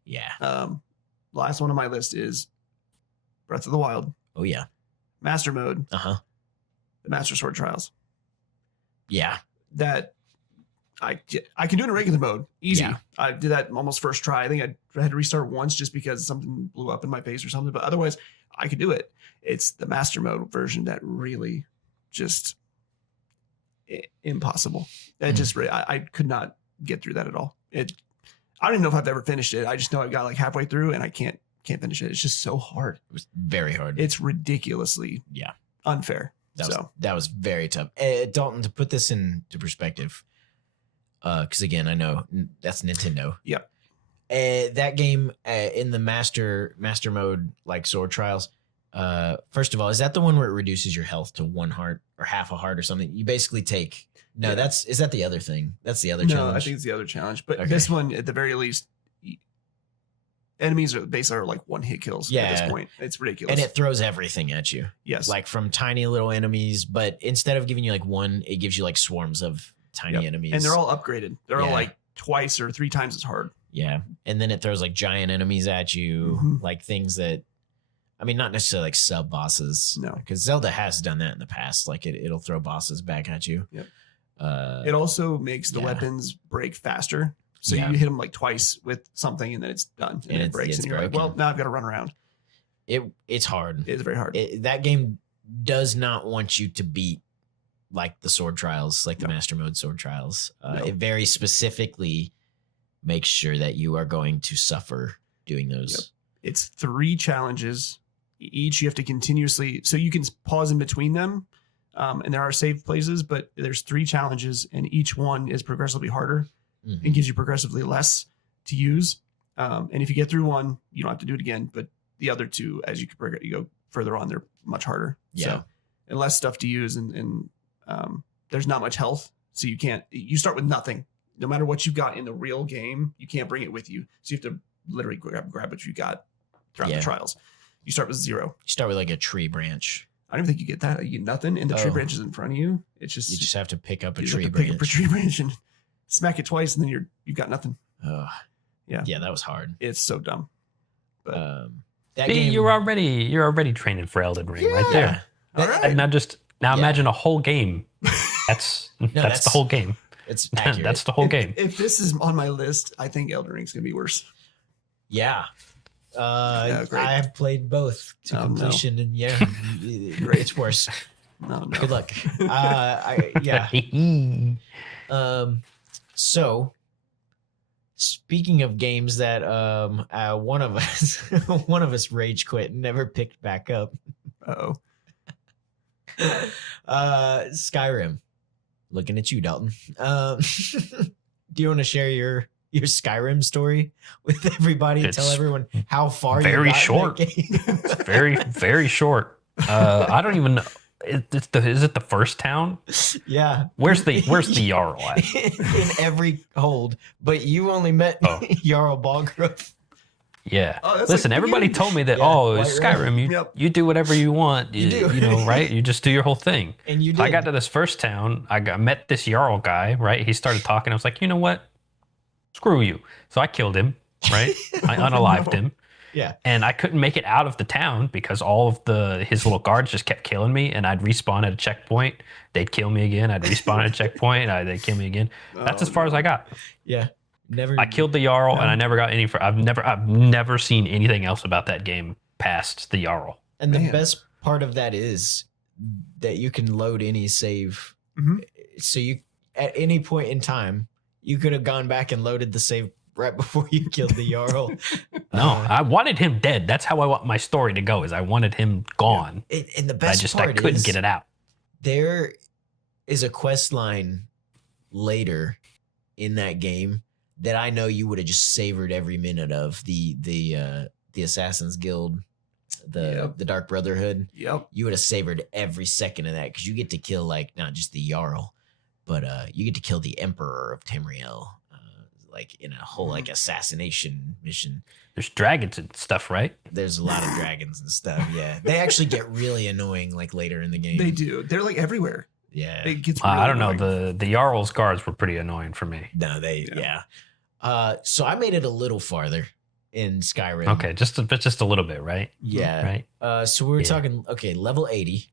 Yeah. But the last one on my list is Breath of the Wild, Oh yeah. Master Mode, Uh-huh. the Master Sword Trials. Yeah. That I can do in a regular mode, easy. Yeah. I did that almost first try. I think I had to restart once just because something blew up in my face or something. But otherwise, I could do it. It's the Master Mode version that really just impossible. It just I could not get through that at all. I don't even know if I've ever finished it. I just know I got like halfway through and I can't finish it. It's just so hard. It was very hard. It's ridiculously unfair. That was very tough. Dalton, to put this into perspective, because again, I know that's Nintendo. Yep. That game in the master mode, like Sword Trials. First of all, is that the one where it reduces your health to 1 heart or half a heart or something? You basically take. No, Yeah. is that the other thing? That's the other No, challenge. I think it's the other challenge. But Okay. this one, at the very least, enemies are basically like one hit kills at Yeah. this point. It's ridiculous. And it throws everything at you, yes. like from tiny little enemies. But instead of giving you like one, it gives you like swarms of tiny Yep. enemies. And they're all upgraded. They're all Yeah. like twice or 3 times as hard. Yeah. And then it throws like giant enemies at you, Mhm. like things that, I mean, not necessarily like sub bosses. No. Because Zelda has done that in the past. Like it'll throw bosses back at you. Yep. Uh, It also makes the yeah. weapons break faster. So Yeah. you hit them like twice with something and then it's done. And, And it it's- breaks. it's And you're like, broken. well, now I've got to run around. it's hard. It's very hard. That game does not want you to beat like the Sword Trials, like the No. Master Mode Sword Trials. No. It very specifically makes sure that you are going to suffer doing those. Yep. It's 3 challenges. Each you have to continuously, so you can pause in between them. And there are safe places, but there's 3 challenges and each one is progressively harder Mhm. and gives you progressively less to use. And if you get through one, you don't have to do it again. But the other 2, as you go further on, they're much harder. Yeah. So, and less stuff to use. And there's not much health. So you start with nothing. No matter what you've got in the real game, you can't bring it with you. So you have to literally grab what you got throughout Yeah. the trials. You start with 0. You start with like a tree branch. I don't even think you get that. You get nothing. And the tree Oh. branch is in front of you. It's just, You just have to pick up a you just tree have to pick branch. up a tree branch and smack it twice, and then you've got nothing. Ugh. Yeah. Yeah, that was hard. It's so dumb. But That See, game, you're already training for Elden Ring right there. all That- right. And now Yeah. imagine a whole game. That's that's- the whole game. It's accurate. That's the whole game. If this is on my list, I think Elden Ring's gonna be worse. Yeah. Great. I have played both to Oh, no. completion, and yeah, Great. it's worse. No. Good luck. Yeah. So speaking of games that one of us rage quit and never picked back up, Oh, Skyrim. Looking at you, Dalton. Do you want to share your Skyrim story with everybody? It's Tell everyone how far very you got short. in that game? Very, very short. I don't even know. Is it the first town? Yeah. Where's the Jarl at? In every hold, but you only met Oh. Jarl Balgruuf. Yeah. Oh, that's Listen, like everybody beginning. told me that. Yeah, Oh, White Skyrim, you Yep. you do whatever you want. You do. You know, right? You just do your whole thing. And you So did. I got to this first town. I met this Jarl guy. Right? He started talking. I was like, you know what? Screw you. So I killed him. Right? I unalived no. him. Yeah. And I couldn't make it out of the town because all of his little guards just kept killing me, and I'd respawn at a checkpoint. They'd kill me again. I'd respawn at a checkpoint. They'd kill me again. That's as far as I got. Yeah. Never. I killed the Jarl, No. and I never got any. I've never seen anything else about that game past the Jarl. And the Man. best part of that is that you can load any save. Mhm. So you, at any point in time, you could have gone back and loaded the save right before you killed the Jarl. No, I wanted him dead. That's how I want my story to go. Is I wanted him gone. And the I best just part I couldn't is get it out. there is a quest line later in that game that I know you would have just savored every minute of. The Assassin's Guild, the Dark Brotherhood. Yep. You would have savored every second of that because you get to kill like not just the Jarl, but you get to kill the Emperor of Tamriel, like in a whole like assassination mission. There's dragons and stuff, right? There's a lot of dragons and stuff. Yeah, they actually get really annoying like later in the game. They do. They're like everywhere. Yeah, It gets really I don't know. annoying. The Jarl's guards were pretty annoying for me. No, yeah. So I made it a little farther in Skyrim. Okay, just a little bit, right? Yeah. Right. So we were Yeah. talking. Okay, level 80.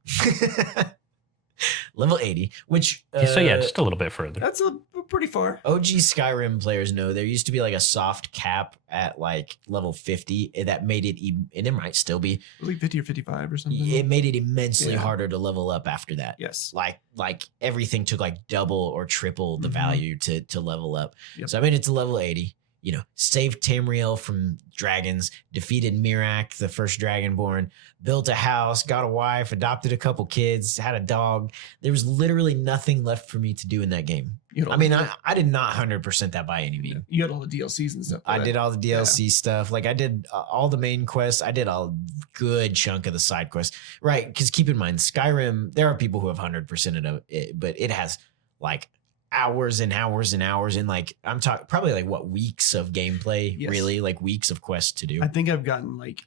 Level 80, which So yeah, just a little bit further. That's pretty far. OG Skyrim players know there used to be like a soft cap at like level 50 that made it, and it might still be, It was like 50 or 55 or something. it made it immensely Yeah. harder to level up after that. Yes. Like everything took like double or triple the Mhm. value to level up. Yep. So I made it to level 80. You know, saved Tamriel from dragons, defeated Mirak, the first dragonborn, built a house, got a wife, adopted a couple kids, had a dog. There was literally nothing left for me to do in that game. You had all I mean, the- I did not 100% that by any means. you had all the DLCs and stuff. for I that. did all the DLC stuff. Like I did all the main quests. I did a good chunk of the side quests. Right. Because keep in mind, Skyrim, there are people who have 100% of it, but it has like hours and hours and hours. And like, I'm talking probably like what, weeks of gameplay, Yes. really? Like weeks of quests to do. I think I've gotten like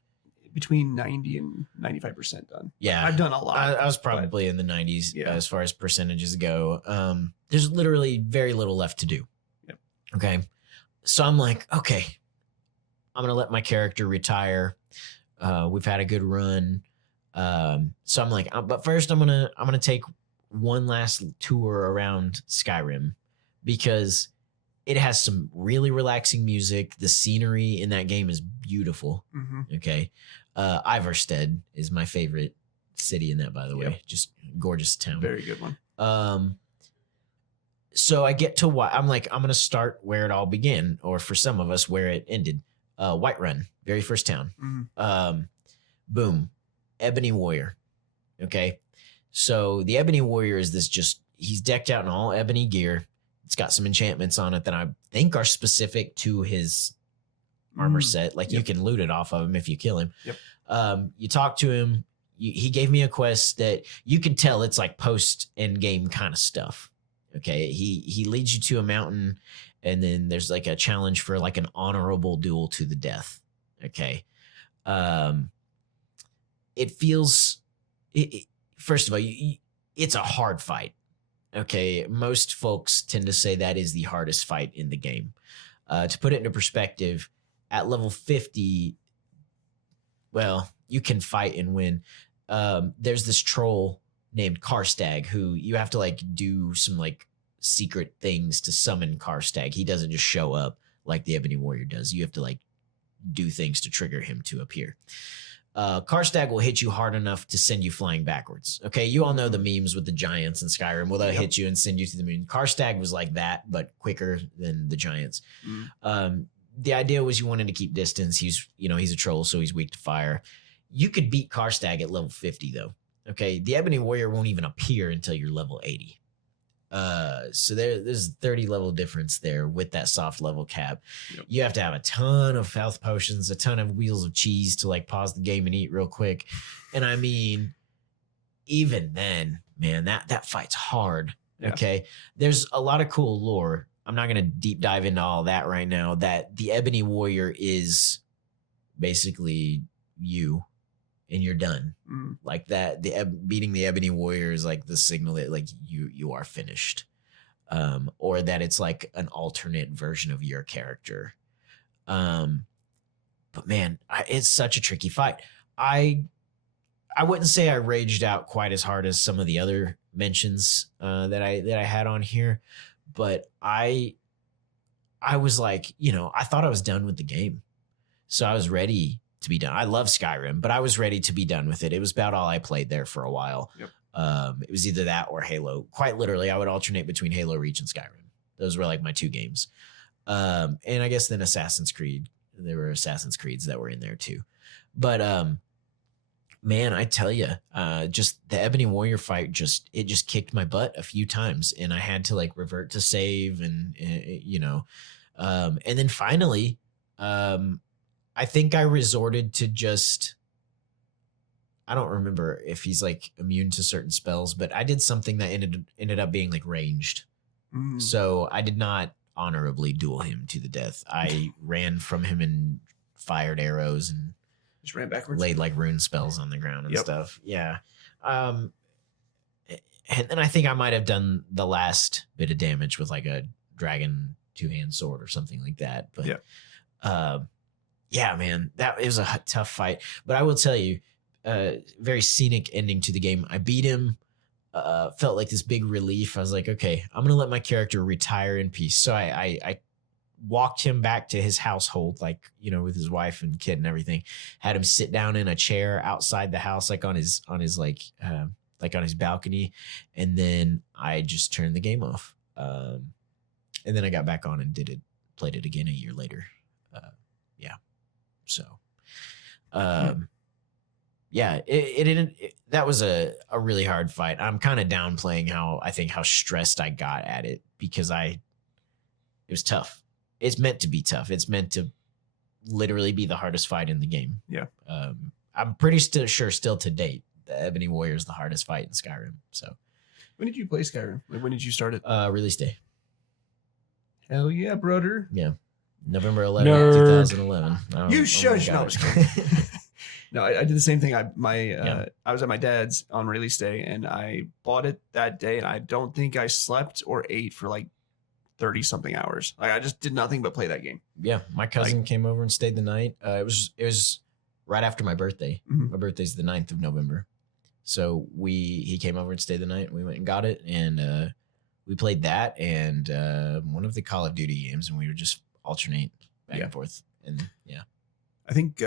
between 90 and 95% done. Yeah. I've done a lot. I was but- probably in the 90s Yeah. as far as percentages go. There's literally very little left to do. Yep. Okay. So I'm like, okay, I'm going to let my character retire. We've had a good run. So I'm like, but first I'm going to take one last tour around Skyrim because it has some really relaxing music. The scenery in that game is beautiful. Mhm. Okay. Ivarstead is my favorite city in that, by the way. Yep. Just gorgeous town. Very good one. So I get to what I'm like, I'm going to start where it all began, or for some of us, where it ended. Whiterun, very first town. Mhm. Boom. Ebony Warrior. Okay. So the Ebony Warrior is this he's decked out in all ebony gear. It's got some enchantments on it that I think are specific to his armor Mm. set. Like you Yep. can loot it off of him if you kill him. Yep. You talk to him. He gave me a quest that you can tell it's like post end game kind of stuff. Okay. He leads you to a mountain, and then there's like a challenge for like an honorable duel to the death. Okay. It feels first of all, it's a hard fight. Okay. Most folks tend to say that is the hardest fight in the game. To put it into perspective, at level 50, well, you can fight and win. There's this troll named Karstag who you have to like do some like secret things to summon Karstag. He doesn't just show up like the Ebony Warrior does. You have to like do things to trigger him to appear. Karstag will hit you hard enough to send you flying backwards. Okay, you all know the memes with the giants in Skyrim. Well, they'll Yep. hit you and send you to the moon. Karstag was like that, but quicker than the giants. The idea was you wanted to keep distance. He's a troll, so he's weak to fire. You could beat Karstag at level 50, though. Okay, the Ebony Warrior won't even appear until you're level 80. So there's 30 level difference there with that soft level cap. Yep. You have to have a ton of health potions, a ton of wheels of cheese to like pause the game and eat real quick. And I mean, even then, man, that fight's hard. Yeah. Okay. There's a lot of cool lore. I'm not going to deep dive into all that right now. That the Ebony Warrior is basically you and you're done. Mm. Like that, beating the Ebony Warrior is like the signal that like you are finished, or that it's like an alternate version of your character. But man, it's such a tricky fight. I wouldn't say I raged out quite as hard as some of the other mentions that I had on here, but I was like, I thought I was done with the game, so I was ready to be done. I love Skyrim, but I was ready to be done with it. It was about all I played there for a while. Yep. It was either that or Halo. Quite literally, I would alternate between Halo Reach and Skyrim. Those were like my two games. And I guess then Assassin's Creed. There were Assassin's Creeds that were in there too. But Man, I tell you, just the Ebony Warrior fight just kicked my butt a few times, and I had to like revert to save, and and then finally, I think I resorted to just. I don't remember if he's like immune to certain spells, but I did something that ended up being like ranged. So I did not honorably duel him to the death. I ran from him and fired arrows and Just ran backwards. laid like rune spells on the ground and stuff. Yeah. And then I think I might have done the last bit of damage with like a dragon 2-hand sword or something like that. But yeah, man, it was a tough fight. But I will tell you, very scenic ending to the game. I beat him. Felt like this big relief. I was like, okay, I'm gonna let my character retire in peace. So I walked him back to his household, like, with his wife and kid and everything. Had him sit down in a chair outside the house, like on his like on his balcony, and then I just turned the game off. And then I got back on and played it again a year later. So. Yeah, that was a really hard fight. I'm kind of downplaying how stressed I got at it because it was tough. It's meant to be tough. It's meant to literally be the hardest fight in the game. Yeah. I'm pretty sure still to date, the Ebony Warrior is the hardest fight in Skyrim. So When did you play Skyrim? Like, when did you start it? release day. Hell yeah, brother. Yeah. November 11th, Nerd. 2011. You shush. No, I'm just kidding. kidding. No, I did the same thing. I was at my dad's on release day, and I bought it that day, and I don't think I slept or ate for like 30 something hours. Like, I just did nothing but play that game. Yeah, my cousin came over and stayed the night. It was right after my birthday. Mhm. My birthday's the 9th of November. So he came over and stayed the night. We went and got it, and we played that and one of the Call of Duty games, and we would just alternate back and forth. And yeah, I think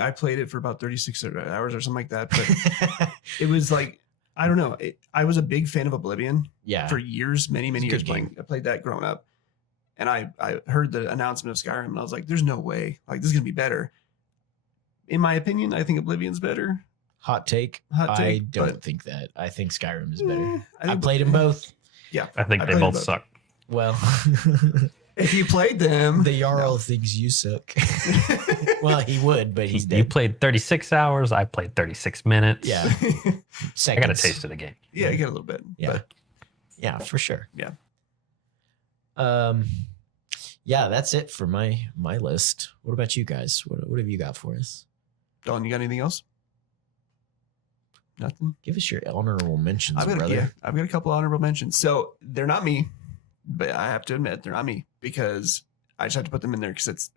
I played it for about 36 hours or something like that. But it was like, I don't know. I was a big fan of Oblivion yeah, for years, many It's a years good game. playing. I played that growing up. And I heard the announcement of Skyrim, and I was like, there's no way. Like, this is going to be better. In my opinion, I think Oblivion's better. hot take. Hot take, I don't but- think that. I think Skyrim is better. I I think- played them both. Yeah. I think I they played both both. suck. Well, If you played them. the Jarl thinks you suck. Well, he would, but he's You dead. played 36 hours. I played 36 minutes. Yeah, I seconds. got a taste of the game. Yeah, you get a little bit. Yeah. But Yeah, for sure. Yeah. Yeah, that's it for my list. What about you guys? What have you got for us? Don, you got anything else? Nothing? Give us your honorable mentions, brother. I've got a couple honorable mentions. So they're not me, but I have to admit they're not me because I just have to put them in there because it's,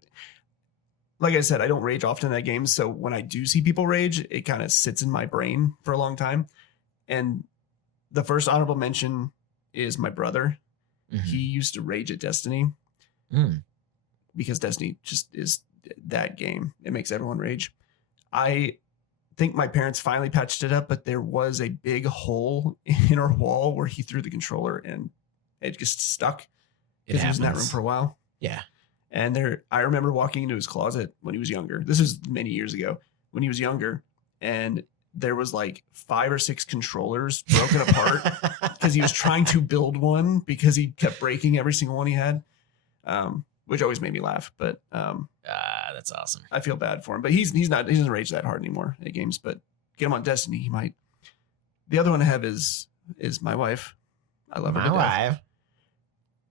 like I said, I don't rage often in that game. So when I do see people rage, it kind of sits in my brain for a long time. And the first honorable mention is my brother. Mhm. He used to rage at Destiny Mm. because Destiny just is that game. It makes everyone rage. I think my parents finally patched it up, but there was a big hole in our wall where he threw the controller and it just stuck It because he was in that room happens. for a while. Yeah. And I remember walking into his closet when he was younger. This was many years ago when he was younger. And there was like 5 or 6 controllers broken apart because he was trying to build one because he kept breaking every single one he had, which always made me laugh. But That's awesome. I feel bad for him. But he doesn't rage that hard anymore at games. But get him on Destiny, he might. The other one I have is my wife. I love her. My to death. wife.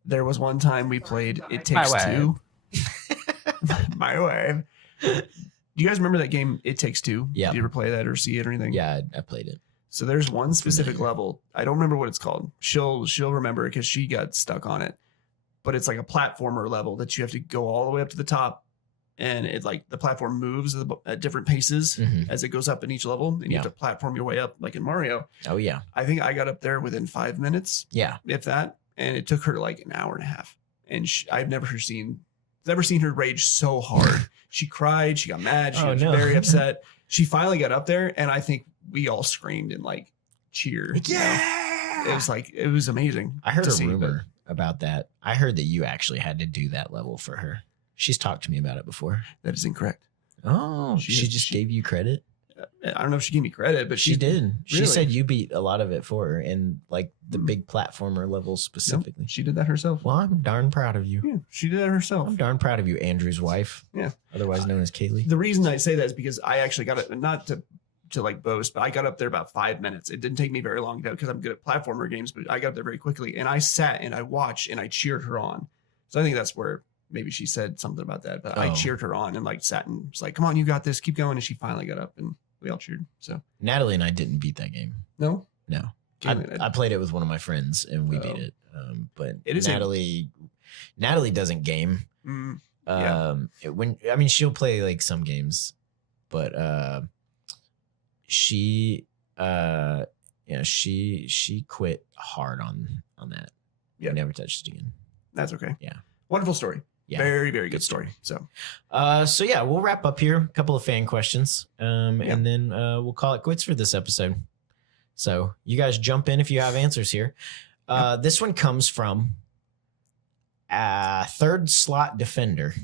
There was one time we played It Takes wife. Two. My wife. Do you guys remember that game It Takes Two? Yeah. Did you ever play that or see it or anything? Yeah, I played it. So there's one specific Familiar. level. I don't remember what it's called. She'll remember it because she got stuck on it. But it's like a platformer level that you have to go all the way up to the top, and it like the platform moves at different paces Mhm. as it goes up in each level, and you have to platform your way up like in Mario. Oh yeah, I think I got up there within 5 minutes, yeah. if that, and it took her like an hour and a half. And I've never seen her rage so hard. She cried, she got mad, she Oh, was no. very upset. She finally got up there, and I think we all screamed and like cheered. you know? Yeah. It was amazing. I heard to a see, but rumor about that. I heard that you actually had to do that level for her. She's talked to me about it before. that is incorrect. Oh, she is- just she- gave you credit. I don't know if she gave me credit, but She did. She Really? said you beat a lot of it for her in like the Hmm. big platformer levels Nope, specifically. she did that herself. Well, I'm darn proud of you. Yeah, she did that herself. I'm darn proud of you, Andrew's wife. Yeah. Otherwise known as Kaylee. The reason I say that is because I actually got it, not to like boast, but I got up there about 5 minutes. It didn't take me very long because I'm good at platformer games, but I got up there very quickly and I sat and I watched and I cheered her on. So I think that's where maybe she said something about that, but I Oh. cheered her on and like sat and was like, come on, you got this, keep going. And she finally got up and we all cheered. So Natalie and I didn't beat that game. no, No. Caitlin, I played it with one of my friends and we Oh. beat it. But It is a- Natalie doesn't game. Yeah. She'll play like some games, but she quit hard on that. Yeah. Never touched it again. That's okay. Yeah. Wonderful story. Yeah. Very, very good Good story. story. So So yeah, we'll wrap up here. A couple of fan questions, and then we'll call it quits for this episode. So you guys jump in if you have answers here. This one comes from third slot defender.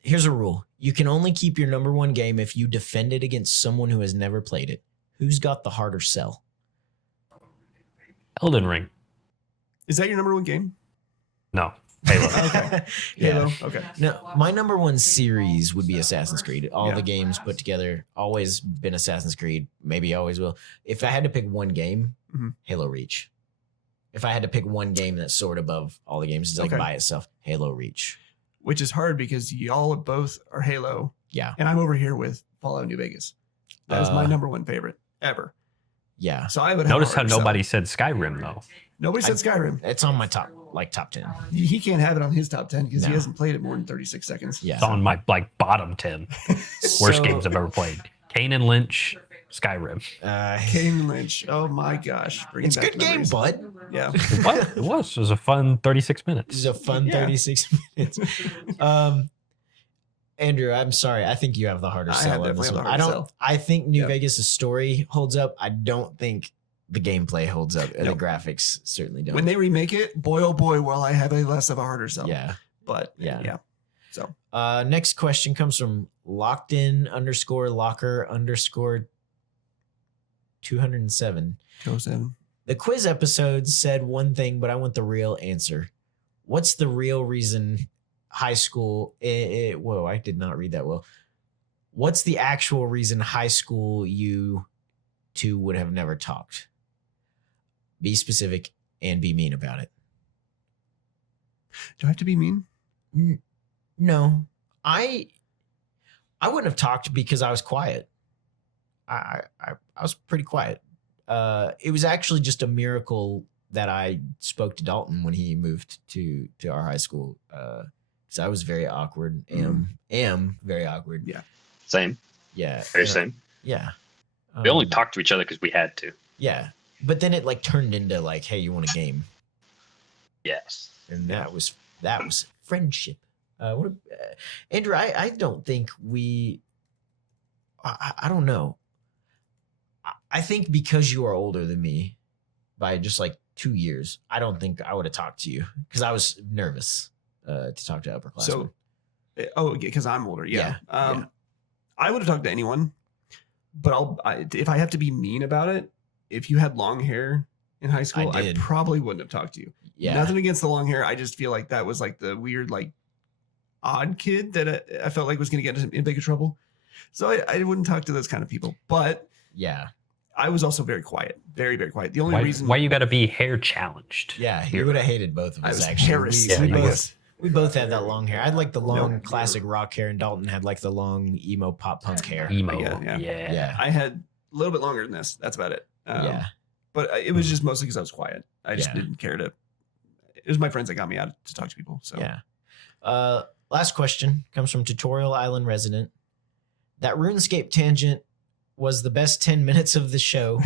Here's a rule: you can only keep your number one game if you defend it against someone who has never played it. Who's got the harder sell? Elden Ring. is that your number one game? No. Halo. Okay. Yeah. Halo? Okay. No, my number one series would be Assassin's Creed. All Yeah. the games put together, always been Assassin's Creed. Maybe always will. If I had to pick one game, Mhm. Halo Reach. If I had to pick one game that's soared above all the games, it's like Okay. by itself, Halo Reach. Which is hard because y'all both are Halo. Yeah, And I'm over here with Fallout New Vegas. That is my Uh, number one favorite ever. yeah. So I would have Notice a how harder sell. nobody said Skyrim though. Nobody said Skyrim. It's on my top 10. He can't have it on his top 10 because he No. hasn't played it more than 36 seconds. Yeah. It's on my bottom 10 worst So, games I've ever played. Kane and Lynch, Skyrim. Kane Lynch. Oh my gosh. Bringing It's a back good game, memories. bud. Yeah. It was. It was a fun 36 This minutes. is a fun Yeah. 36 minutes. Andrew, I'm sorry. I think you have the harder I sell have on this definitely one. the I harder don't. sell. I think New Yep. Vegas' story holds up. I don't think the gameplay holds up. And Nope. the graphics certainly don't. When they remake it, boy, oh boy, will I have a less of a harder sell. yeah. But Yeah. yeah. So Next question comes from locked in _locker _207. 207. The quiz episode said one thing, but I want the real answer. What's the real reason high school? Whoa, I did not read that well. What's the actual reason high school you two would have never talked? Be specific and be mean about it. Do I have to be mean? No, I wouldn't have talked because I was quiet. I was pretty quiet. It was actually just a miracle that I spoke to Dalton when he moved to our high school. Because I was very awkward. Am very awkward. Yeah. Same. Yeah. Very same. Yeah. We only talked to each other because we had to. Yeah. But then it like turned into like, hey, you want a game? Yes. And that was friendship. Andrew, I don't think we. I don't know. I think because you are older than me by just like 2 years, I don't think I would have talked to you because I was nervous to talk to upperclassmen. So, because I'm older. Yeah. Yeah, I would have talked to anyone, but if I have to be mean about it, if you had long hair in high school, I did. probably wouldn't have talked to you. yeah, Nothing against the long hair. I just feel like that was like the weird, like odd kid that I felt like was going to get in bigger trouble. So I wouldn't talk to those kind of people. But yeah, I was also very quiet, very, very quiet. The only reason Why you got to be hair challenged? yeah. He Here. would have hated both of I us. was Actually, harassed. Yeah, we you both was. we both had that long hair. I had like the long Nope. classic rock hair, and Dalton had like the long emo pop punk hair. Emo. Yeah. Yeah, I had a little bit longer than this. That's about it. yeah. But it was just mostly because I was quiet. I just Yeah. didn't care to. It was my friends that got me out to talk to people. So Yeah. Last question comes from Tutorial Island resident. That RuneScape tangent was the best 10 minutes of the show.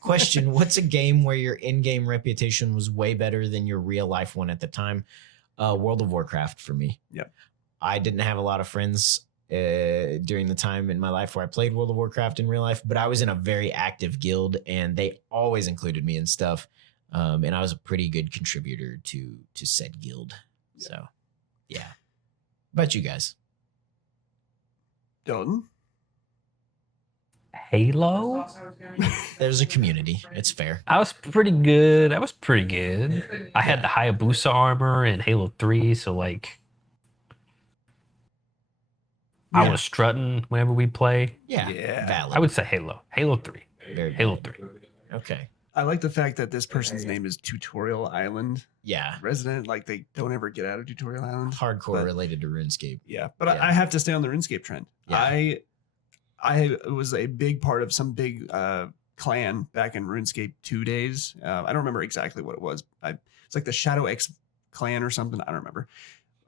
Question: what's a game where your in-game reputation was way better than your real life one at the time? World of Warcraft for me. Yep. I didn't have a lot of friends during the time in my life where I played World of Warcraft in real life, but I was in a very active guild and they always included me in stuff. And I was a pretty good contributor to said guild. So, yeah. How about you guys? Dalton. Halo? There's a community. It's fair. I was pretty good. I had the Hayabusa armor in Halo 3, so like I Yeah. was strutting whenever we play. Yeah. Yeah. Valid. I would say Halo 3. Very Halo good. 3. Okay. I like the fact that this person's name is Tutorial Island Yeah. Resident. Like they don't ever get out of Tutorial Island. Hardcore But- related to RuneScape. Yeah, but Yeah. I have to stay on the RuneScape trend. Yeah. I was a big part of some big clan back in RuneScape 2 days. I don't remember exactly what it was. It's like the Shadow X clan or something. I don't remember.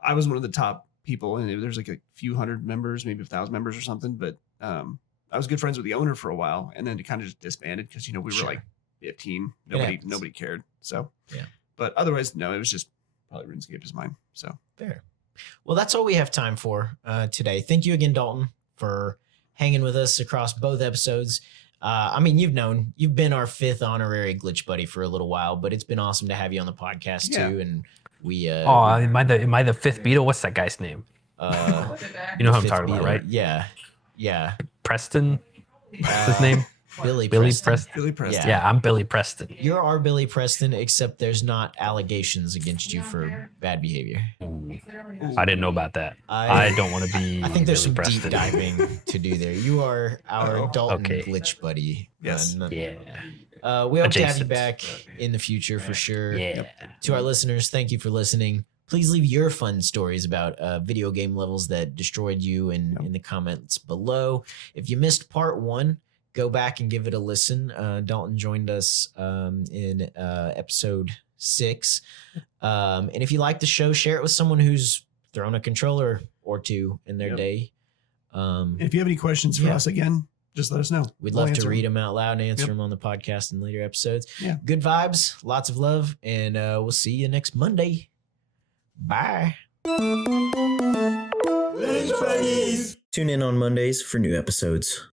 I was one of the top people, and there's like a few hundred members, maybe 1,000 members or something. But I was good friends with the owner for a while, and then it kind of just disbanded because we were Sure. like 15. happens. Nobody cared. So Yeah. But otherwise, no, it was just probably RuneScape is mine. So Fair. Well, that's all we have time for today. Thank you again, Dalton, for hanging with us across both episodes. I mean, you've been our 5th honorary glitch buddy for a little while, but it's been awesome to have you on the podcast Yeah. too. And we, Am I the 5th Beatle? What's that guy's name? You know who I'm 5th talking about, Beatle. right? Yeah. Yeah. Preston? What's his Uh, name? Billy Billy Preston. Preston. Billy Preston. Yeah, I'm Billy Preston. You're our Billy Preston, except there's not allegations against you for bad behavior. Ooh, I didn't know about that. I don't want to be. I think there's some Billy deep Preston. diving to do there. You are our Uh-oh. Dalton Okay. glitch buddy. Yes. Yeah. We hope to have you Adjacent. back in the future for sure. Yeah. To our listeners, thank you for listening. Please leave your fun stories about video game levels that destroyed you in the comments below. If you missed part 1, go back and give it a listen. Dalton joined us in episode 6. And if you like the show, share it with someone who's thrown a controller or 2 in their Yep. day. If you have any questions for Yeah. us again, just let us know. We'd We'll love to answer read them. them out loud and answer Yep. them on the podcast in later episodes. Yeah. Good vibes, lots of love, and we'll see you next Monday. Bye. Tune in on Mondays for new episodes.